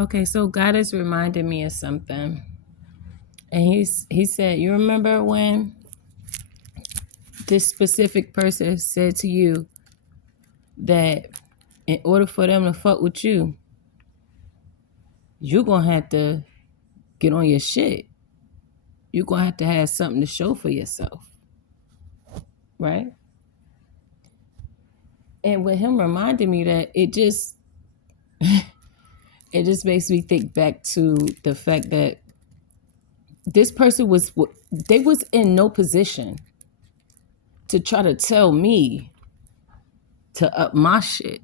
Okay, so God has reminded me of something. And he said, you remember when this specific person said to you that in order for them to fuck with you, you're gonna have to get on your shit. You're gonna have to have something to show for yourself. Right? And with him reminding me that, it just makes me think back to the fact that this person they was in no position to try to tell me to up my shit.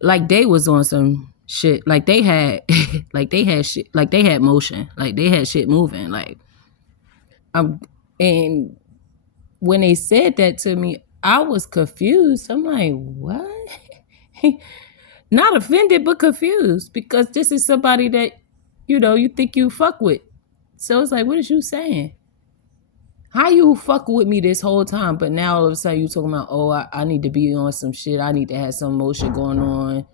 Like they was on some shit. Like they had like they had shit, like they had motion. Like they had shit moving. Like I'm and when they said that to me, I was confused. I'm like, what? Not offended, but confused because this is somebody that, you think you fuck with. So it's like, what is you saying? How you fucking with me this whole time, but now all of a sudden you talking about, oh, I need to be on some shit. I need to have some motion going on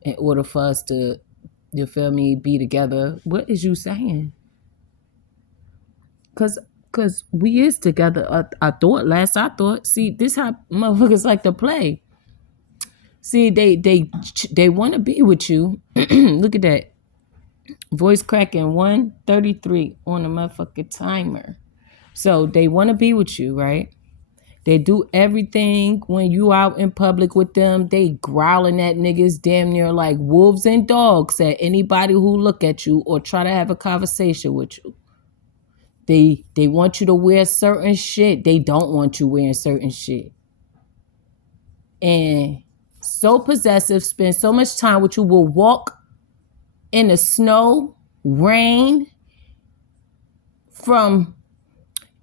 in order for us to, you feel me, be together. What is you saying? Cause we is together. I thought. See, this how motherfuckers like to play. See, they want to be with you. Look at that. Voice cracking 133 on the motherfucking timer. So they want to be with you, right? They do everything when you out in public with them. They growling at niggas damn near like wolves and dogs at anybody who look at you or try to have a conversation with you. They want you to wear certain shit. They don't want you wearing certain shit. And so possessive, spend so much time with you, will walk in the snow, rain, from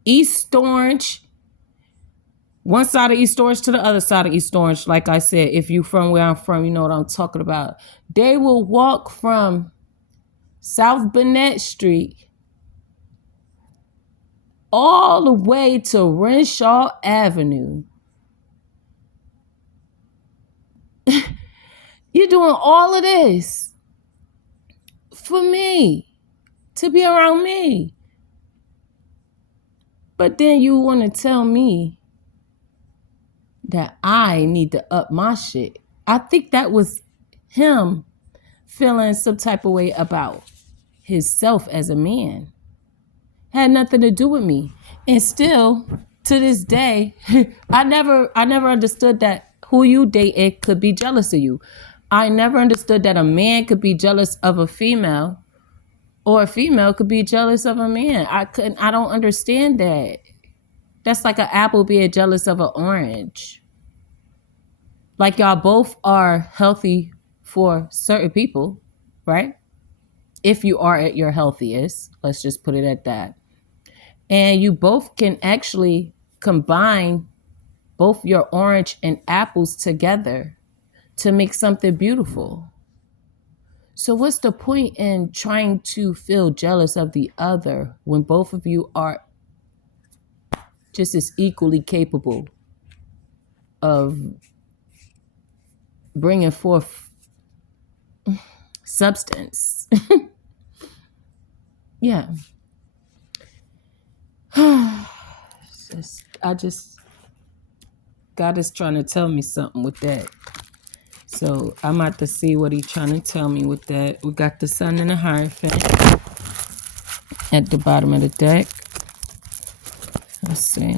East Orange, one side of East Orange to the other side of East Orange. Like I said, if you from where I'm from, you know what I'm talking about. They will walk from South Burnett Street all the way to Renshaw Avenue. You're doing all of this for me, to be around me. But then you want to tell me that I need to up my shit. I think that was him feeling some type of way about himself as a man. Had nothing to do with me. And still, to this day, I never understood that who you dated could be jealous of you. I never understood that a man could be jealous of a female or a female could be jealous of a man. I don't understand that. That's like an apple being jealous of an orange. Like y'all both are healthy for certain people, right? If you are at your healthiest, let's just put it at that. And you both can actually combine both your orange and apples together to make something beautiful. So what's the point in trying to feel jealous of the other when both of you are just as equally capable of bringing forth substance? Yeah. God is trying to tell me something with that. So I'm about to see what he's trying to tell me with that. We got the Sun and the Hierophant at the bottom of the deck. Let's see.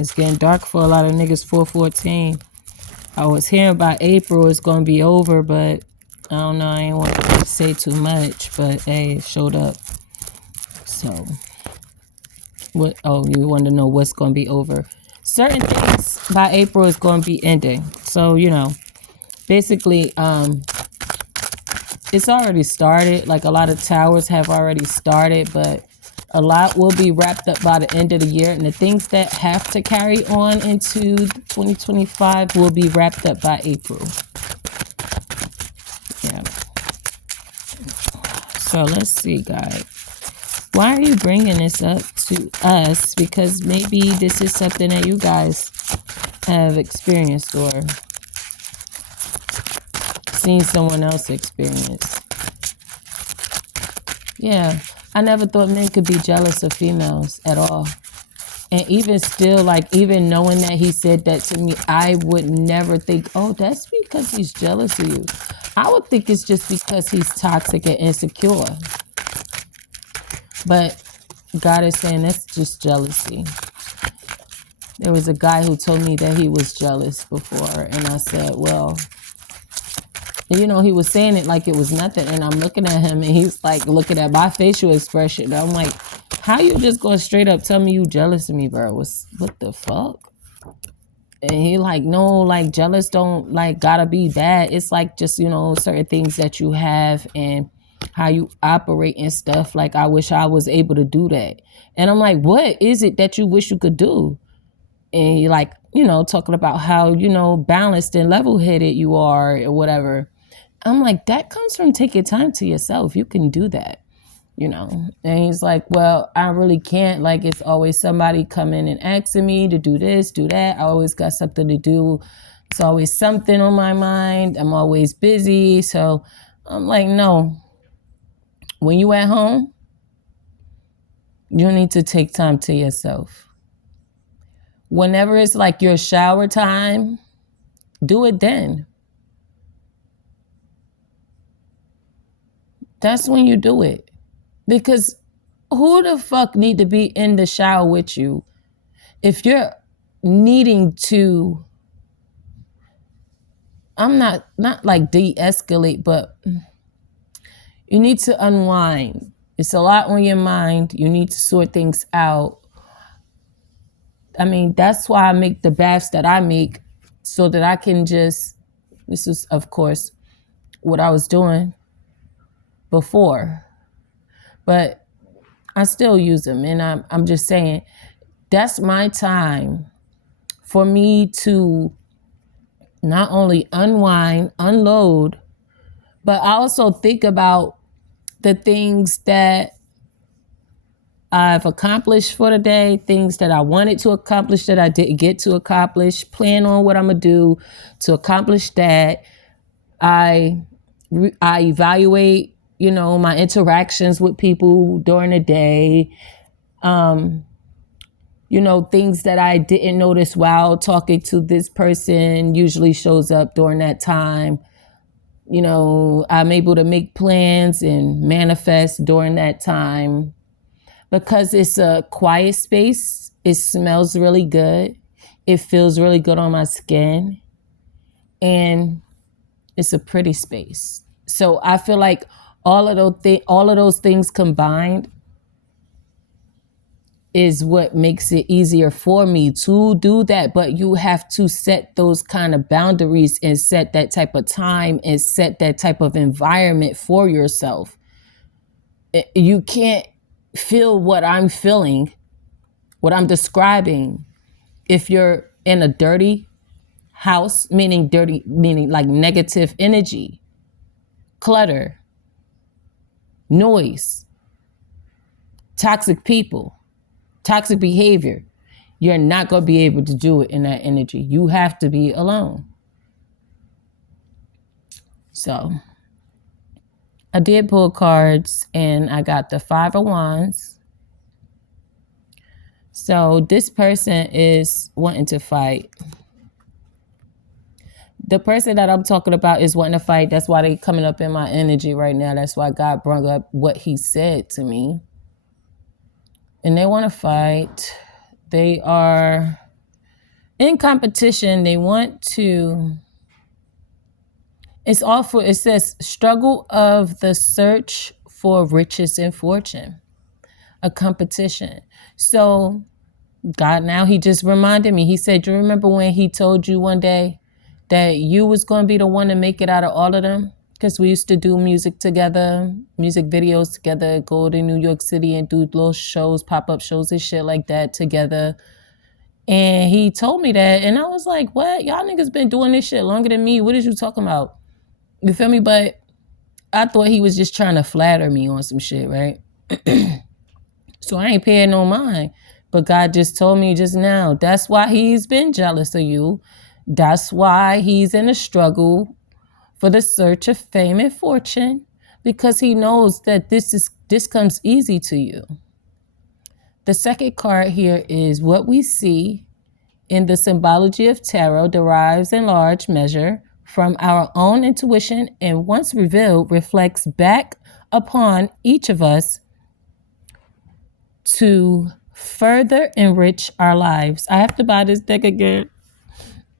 It's getting dark for a lot of niggas. 414. I was hearing about April is going to be over, but I don't know. I ain't want to say too much, but hey, it showed up. So, what? Oh, you want to know what's going to be over? Certain things by April is going to be ending. So, basically, it's already started. Like a lot of towers have already started, but a lot will be wrapped up by the end of the year. And the things that have to carry on into 2025 will be wrapped up by April. Yeah. So let's see, guys. Why are you bringing this up to us? Because maybe this is something that you guys have experienced or seen someone else experience. Yeah, I never thought men could be jealous of females at all. And even still, like, even knowing that he said that to me, I would never think, oh, that's because he's jealous of you. I would think it's just because he's toxic and insecure. But God is saying that's just jealousy. There was a guy who told me that he was jealous before, and I said, well, you know, he was saying it like it was nothing, and I'm looking at him, and he's like looking at my facial expression. And I'm like, how you just going straight up tell me you jealous of me, bro? What the fuck? And he like, no, like jealous don't like gotta be bad. It's like just, you know, certain things that you have and how you operate and stuff. Like, I wish I was able to do that. And I'm like, what is it that you wish you could do? And he like, you know, talking about how, you know, balanced and level-headed you are or whatever. I'm like, that comes from taking time to yourself. You can do that, you know. And he's like, well, I really can't. Like, it's always somebody coming and asking me to do this, do that. I always got something to do. It's always something on my mind. I'm always busy. So I'm like, no. When you at home, you need to take time to yourself. Whenever it's like your shower time, do it then. That's when you do it. Because who the fuck need to be in the shower with you if you're needing to, I'm not like de-escalate, but you need to unwind. It's a lot on your mind. You need to sort things out. I mean, that's why I make the baths that I make, so that I can just, this is, of course, what I was doing before, but I still use them. And I'm just saying, that's my time for me to not only unwind, unload, but I also think about the things that I've accomplished for the day, things that I wanted to accomplish that I didn't get to accomplish, plan on what I'm gonna do to accomplish that. I evaluate, you know, my interactions with people during the day. You know, things that I didn't notice while talking to this person usually shows up during that time. You know, I'm able to make plans and manifest during that time because it's a quiet space. It smells really good. It feels really good on my skin. And it's a pretty space. So I feel like all of those things combined is what makes it easier for me to do that. But you have to set those kind of boundaries and set that type of time and set that type of environment for yourself. You can't feel what I'm feeling, what I'm describing, if you're in a dirty house, meaning like negative energy, clutter, noise, toxic people, toxic behavior. You're not going to be able to do it in that energy. You have to be alone. So I did pull cards and I got the 5 of Wands. So this person is wanting to fight. The person that I'm talking about is wanting to fight. That's why they're coming up in my energy right now. That's why God brought up what he said to me. And they want to fight. They are in competition. They want to, it's awful. It says struggle of the search for riches and fortune, a competition. So God, now he just reminded me. He said, do you remember when he told you one day that you was going to be the one to make it out of all of them? Because we used to do music together, music videos together, go to New York City and do little shows, pop-up shows and shit like that together. And he told me that, and I was like, what? Y'all niggas been doing this shit longer than me. What is you talking about? You feel me? But I thought he was just trying to flatter me on some shit, right? So I ain't paying no mind. But God just told me just now, that's why he's been jealous of you. That's why he's in a struggle for the search of fame and fortune, because he knows that this comes easy to you. The second card here is what we see in the symbology of tarot derives in large measure from our own intuition, and once revealed, reflects back upon each of us to further enrich our lives. I have to buy this deck again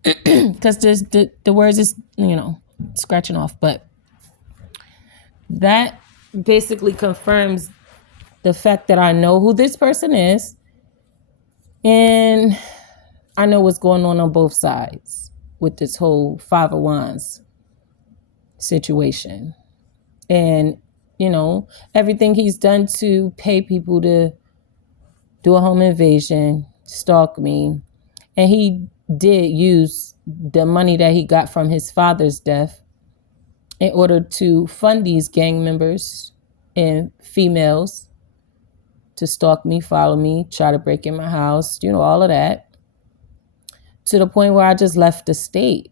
because the words is, scratching off. But that basically confirms the fact that I know who this person is, and I know what's going on both sides with this whole Five of Wands situation. And, everything he's done to pay people to do a home invasion, stalk me. And he did use the money that he got from his father's death in order to fund these gang members and females to stalk me, follow me, try to break in my house, all of that, to the point where I just left the state.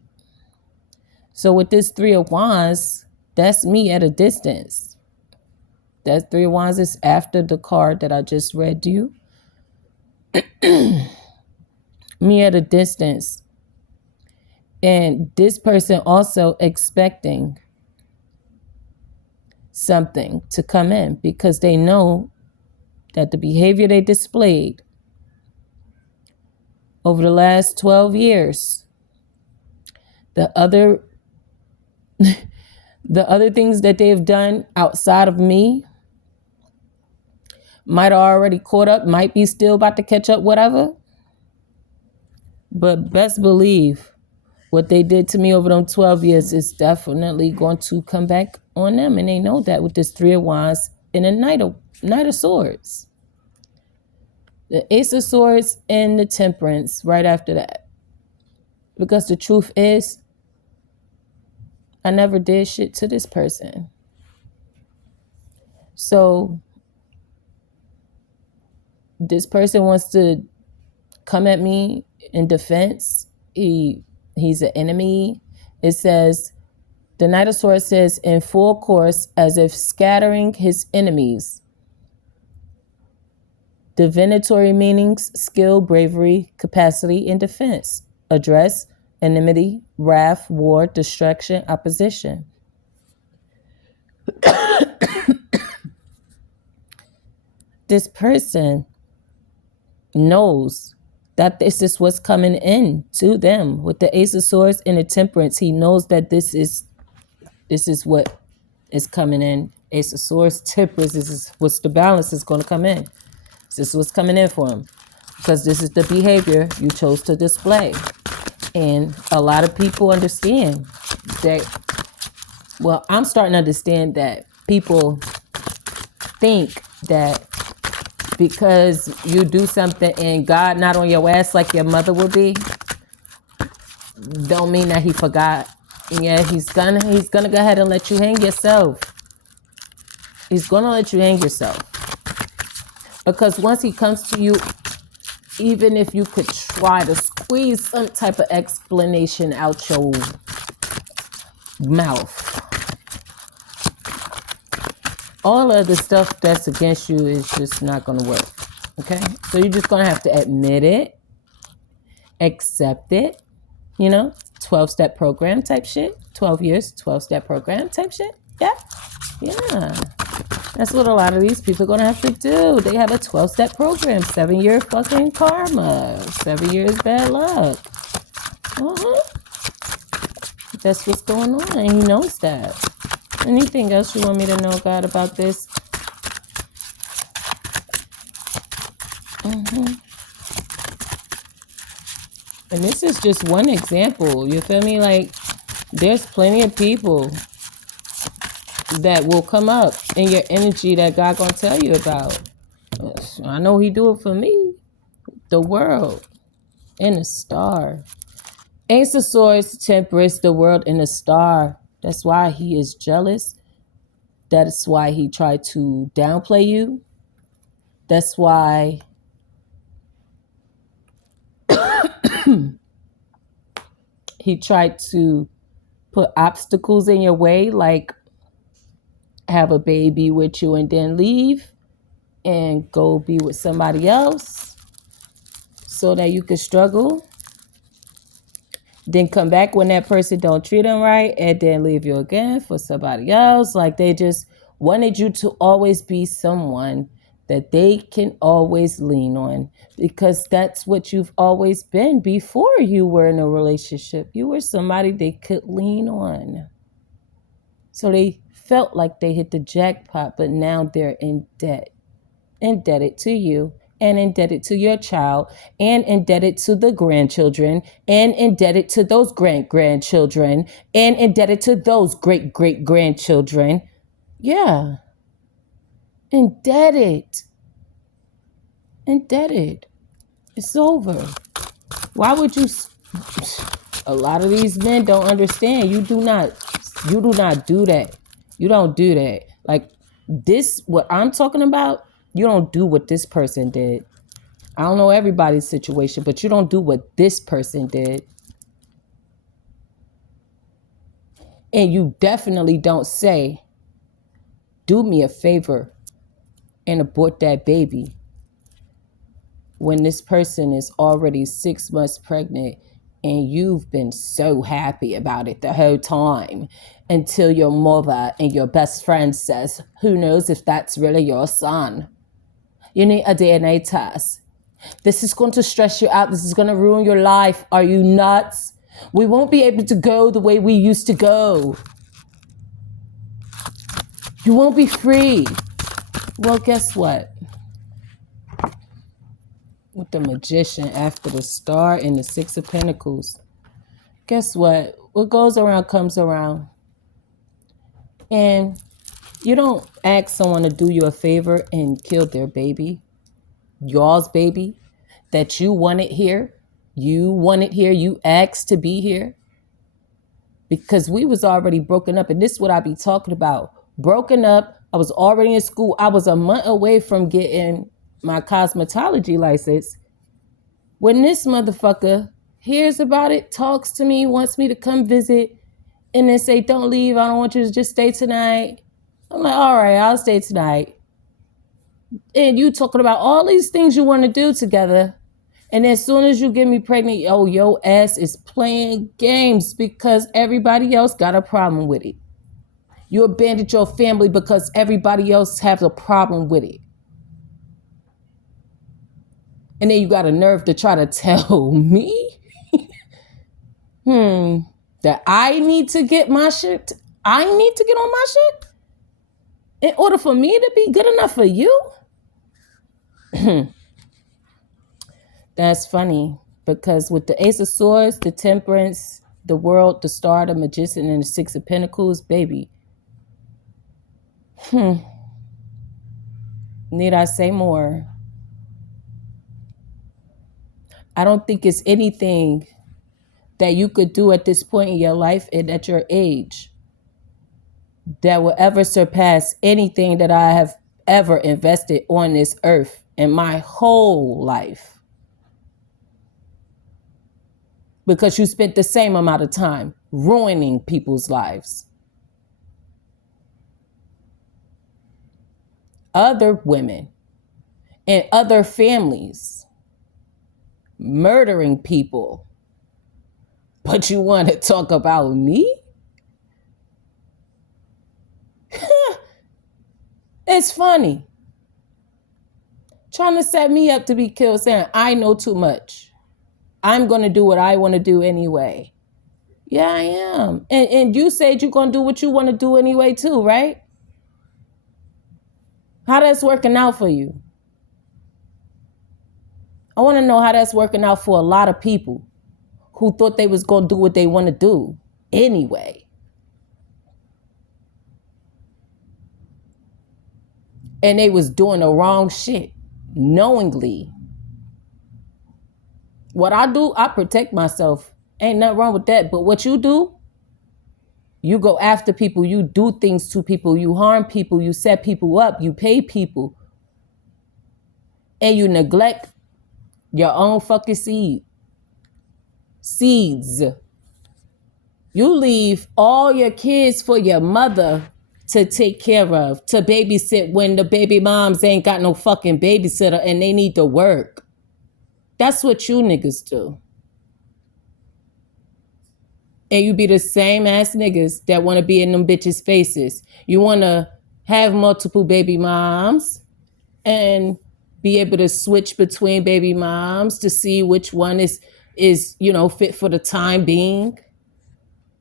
So with this Three of Wands, that's me at a distance. That Three of Wands is after the card that I just read to you. Me at a distance. And this person also expecting something to come in, because they know that the behavior they displayed over the last 12 years, the other things that they've done outside of me, might have already caught up, might be still about to catch up, whatever. But best believe what they did to me over them 12 years is definitely going to come back on them. And they know that with this Three of Wands and a Knight of Swords. The Ace of Swords and the Temperance right after that. Because the truth is, I never did shit to this person. So this person wants to come at me in defense. He's an enemy. It says, the Knight of Swords says, in full course, as if scattering his enemies. Divinatory meanings: skill, bravery, capacity, and defense. Address: enmity, wrath, war, distraction, opposition. This person knows that this is what's coming in to them with the Ace of Swords and the Temperance. He knows that this is what is coming in. Ace of Swords, Temperance, this is what's the balance is going to come in. This is what's coming in for him, because this is the behavior you chose to display. And a lot of people understand that. Well, I'm starting to understand that people think that because you do something and God not on your ass like your mother would be, don't mean that he forgot. And yeah, he's gonna go ahead and let you hang yourself. He's gonna let you hang yourself. Because once he comes to you, even if you could try to squeeze some type of explanation out your mouth, all of the stuff that's against you is just not going to work. Okay? So you're just going to have to admit it, accept it, 12-step program type shit, 12 years, 12-step program type shit. Yeah. That's what a lot of these people are going to have to do. They have a 12-step program, 7-year fucking karma, 7 years bad luck. That's what's going on, and he knows that. Anything else you want me to know, God, about this? And this is just one example. You feel me? Like, there's plenty of people that will come up in your energy that God gonna tell you about. I know he do it for me. The World and the Star. Ace of Swords, Temperance, the World and the Star. That's why he is jealous. That's why he tried to downplay you. That's why he tried to put obstacles in your way, like have a baby with you and then leave and go be with somebody else so that you could struggle, then come back when that person don't treat them right and then leave you again for somebody else. Like they just wanted you to always be someone that they can always lean on, because that's what you've always been before you were in a relationship. You were somebody they could lean on. So they felt like they hit the jackpot, but now they're in debt. Indebted to you, and indebted to your child, and indebted to the grandchildren, and indebted to those grandchildren, and indebted to those grandchildren. Yeah. Indebted. It's over. Why would you? A lot of these men don't understand. You do not do that. You don't do that. Like this, what I'm talking about, you don't do what this person did. I don't know everybody's situation, but you don't do what this person did. And you definitely don't say, do me a favor and abort that baby, when this person is already 6 months pregnant and you've been so happy about it the whole time, until your mother and your best friend says, who knows if that's really your son? You need a DNA test. This is going to stress you out. This is going to ruin your life. Are you nuts? We won't be able to go the way we used to go. You won't be free. Well, guess what? With the Magician after the Star and the Six of Pentacles, guess what? What goes around comes around. And you don't ask someone to do you a favor and kill their baby, y'all's baby, that you wanted here. You asked to be here. Because we was already broken up. And this is what I be talking about. Broken up. I was already in school. I was a month away from getting my cosmetology license. When this motherfucker hears about it, talks to me, wants me to come visit, and then say, don't leave, I don't want you to just stay tonight. I'm like, all right, I'll stay tonight. And you talking about all these things you want to do together. And as soon as you get me pregnant, your ass is playing games because everybody else got a problem with it. You abandoned your family because everybody else has a problem with it. And then you got a nerve to try to tell me that I need to get my shit. I need to get on my shit in order for me to be good enough for you. That's funny, because with the Ace of Swords, the Temperance, the World, the Star, the Magician, and the Six of Pentacles, baby. Need I say more? I don't think it's anything that you could do at this point in your life and at your age that will ever surpass anything that I have ever invested on this earth in my whole life. Because you spent the same amount of time ruining people's lives. Other women and other families murdering people. But you want to talk about me? It's funny. Trying to set me up to be killed, saying I know too much. I'm going to do what I want to do anyway. Yeah, I am. And you said you're going to do what you want to do anyway too, right? How that's working out for you? I want to know how that's working out for a lot of people who thought they was going to do what they want to do anyway. And they was doing the wrong shit knowingly. What I do, I protect myself. Ain't nothing wrong with that. But what you do, you go after people, you do things to people, you harm people, you set people up, you pay people, and you neglect your own fucking seeds. You leave all your kids for your mother to take care of, to babysit when the baby moms ain't got no fucking babysitter and they need to work. That's what you niggas do. And you be the same ass niggas that want to be in them bitches' faces. You want to have multiple baby moms and be able to switch between baby moms to see which one is fit for the time being.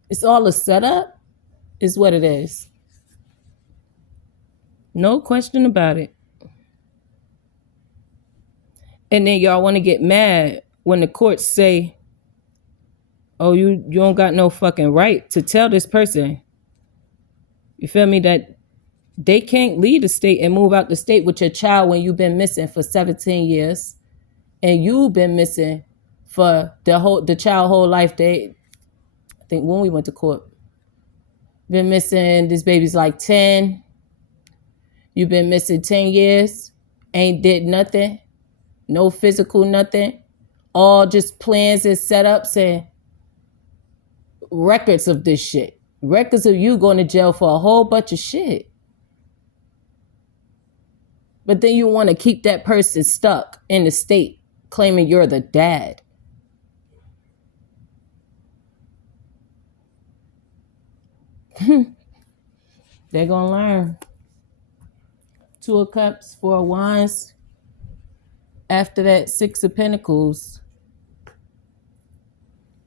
It's all a setup, is what it is. No question about it. And then y'all want to get mad when the courts say, oh, you don't got no fucking right to tell this person, you feel me, that they can't leave the state and move out the state with your child when you've been missing for 17 years and you've been missing for the child whole life. I think when we went to court, been missing, this baby's like 10. You've been missing 10 years, ain't did nothing, no physical nothing, all just plans and setups and records of this shit. Records of you going to jail for a whole bunch of shit. But then you want to keep that person stuck in the state, claiming you're the dad. They're going to learn. 2 of Cups, 4 of Wands. After that, 6 of Pentacles.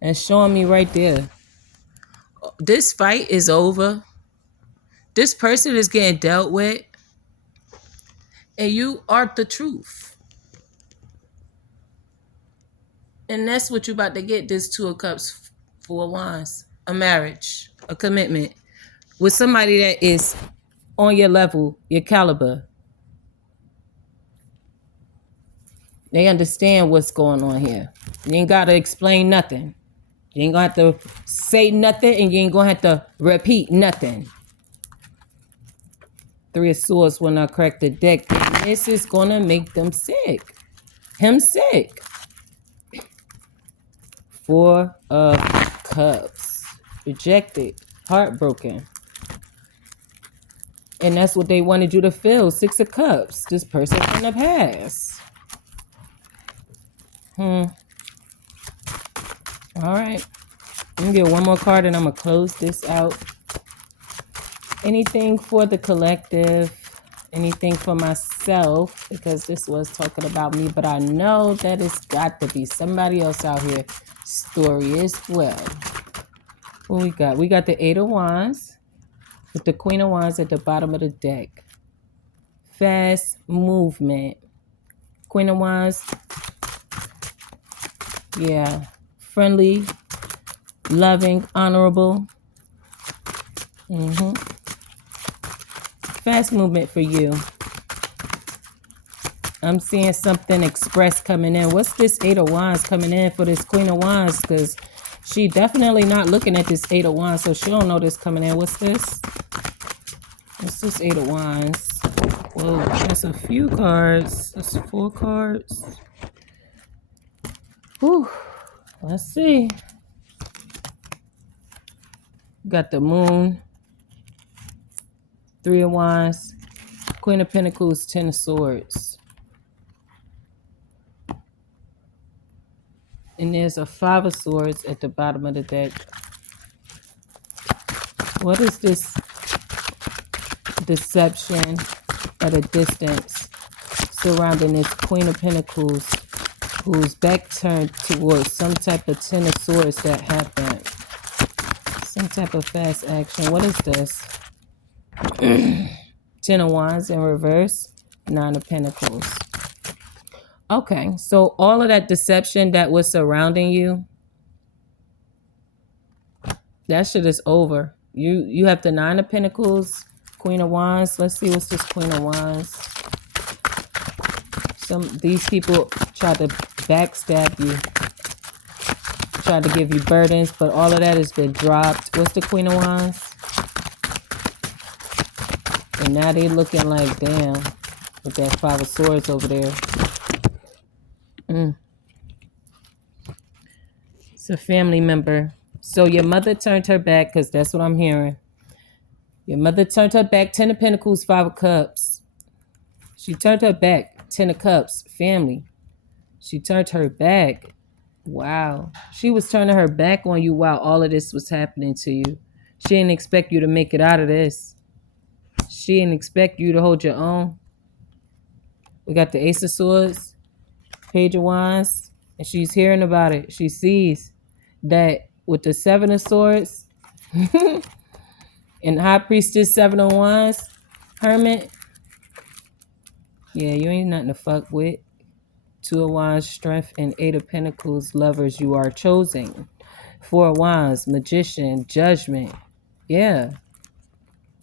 And showing me right there. This fight is over. This person is getting dealt with. And you are the truth. And that's what you're about to get, this 2 of Cups, 4 of Wands. A marriage, a commitment with somebody that is on your level, your caliber. They understand what's going on here. You ain't got to explain nothing. You ain't going to have to say nothing, and you ain't going to have to repeat nothing. 3 of Swords will not crack the deck. This is going to make them sick. Him sick. 4 of Cups. Rejected. Heartbroken. And that's what they wanted you to feel. 6 of Cups. This person from the past. All right. I'm going to get one more card and I'm going to close this out. Anything for the collective, anything for myself, because this was talking about me, but I know that it's got to be somebody else out here story as well. What we got? We got the 8 of Wands with the Queen of Wands at the bottom of the deck. Fast movement. Queen of Wands. Yeah. Friendly, loving, honorable. Fast movement for you. I'm seeing something express coming in. What's this 8 of Wands coming in for this Queen of Wands? Because she definitely not looking at this 8 of Wands, so she don't know this coming in. What's this? What's this 8 of Wands? Whoa, that's a few cards. That's 4 cards. Whew. Let's see. Got the Moon. 3 of Wands. Queen of Pentacles, 10 of Swords. And there's a 5 of Swords at the bottom of the deck. What is this deception at a distance surrounding this Queen of Pentacles, whose back turned towards some type of 10 of Swords that happened? Some type of fast action. What is this? 10 of Wands in reverse, 9 of Pentacles. Okay, so all of that deception that was surrounding you, that shit is over. You have the 9 of Pentacles, Queen of Wands. Let's see what's this Queen of Wands. These people try to backstab you, try to give you burdens, but all of that has been dropped. What's the Queen of Wands? And now they looking like, damn, with that 5 of Swords over there. It's a family member So your mother turned her back, because that's what I'm hearing. Your mother turned her back. 10 of Pentacles, 5 of Cups. She turned her back. 10 of Cups, family. She turned her back. Wow. She was turning her back on you while all of this was happening to you. She didn't expect you to make it out of this. She didn't expect you to hold your own. We got the Ace of Swords, Page of Wands, and she's hearing about it. She sees that with the 7 of Swords and High Priestess, 7 of Wands, Hermit. Yeah, you ain't nothing to fuck with. 2 of Wands, Strength, and 8 of Pentacles, Lovers, you are chosen. 4 of Wands, Magician, Judgment. Yeah,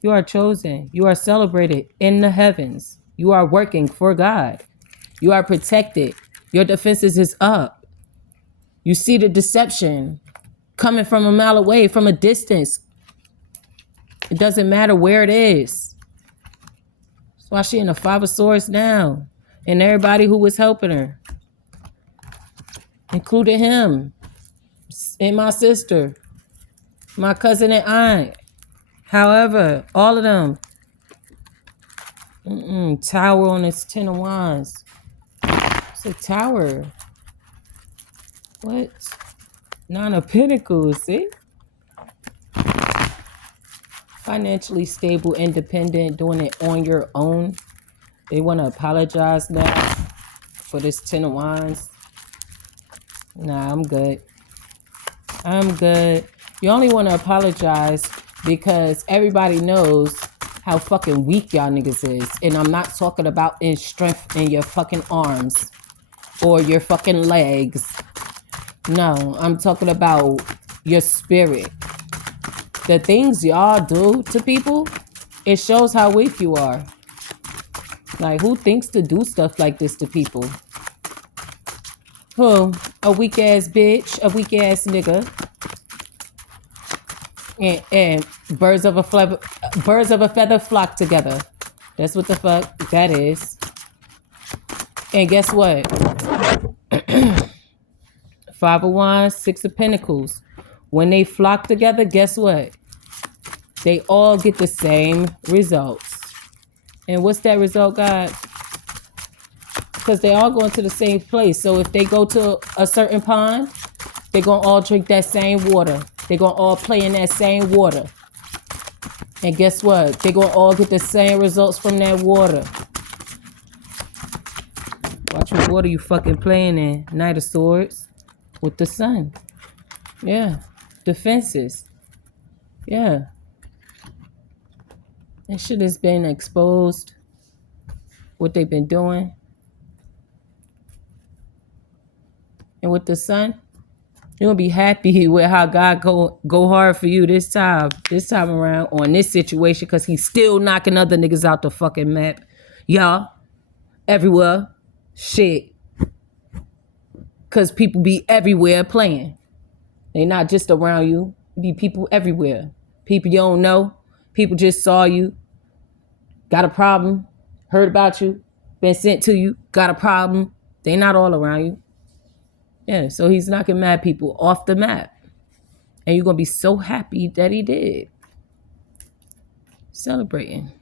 you are chosen. You are celebrated in the heavens. You are working for God. You are protected. Your defenses is up. You see the deception coming from a mile away, from a distance. It doesn't matter where it is. That's why she in the 5 of Swords now. And everybody who was helping her, including him and my sister, my cousin and aunt. However, all of them. Tower on this 10 of Wands. It's a tower. What? 9 of Pentacles, see? Financially stable, independent, doing it on your own. They want to apologize now for this 10 of Wands. Nah, I'm good. I'm good. You only want to apologize because everybody knows how fucking weak y'all niggas is. And I'm not talking about in strength in your fucking arms or your fucking legs. No, I'm talking about your spirit. The things y'all do to people, it shows how weak you are. Like, who thinks to do stuff like this to people? Who? A weak ass bitch, a weak ass nigga. And birds of a feather flock together. That's what the fuck that is. And guess what? 5 of Wands, 6 of Pentacles. When they flock together, guess what? They all get the same results. And what's that result, God? Because they all going to the same place. So if they go to a certain pond, they're going to all drink that same water. They're going to all play in that same water. And guess what? They're going to all get the same results from that water. Watch what water you fucking playing in. Knight of Swords with the Sun. Yeah. Defenses. Yeah. That shit has been exposed. What they've been doing. And with the Sun, you're going to be happy with how God go hard for you this time around on this situation, because he's still knocking other niggas out the fucking map. Y'all, everywhere. Shit. Because people be everywhere playing. They not just around you. Be people everywhere. People you don't know. People just saw you. Got a problem. Heard about you. Been sent to you. Got a problem. They not all around you. Yeah, so he's knocking mad people off the map. And you're going to be so happy that he did. Celebrating.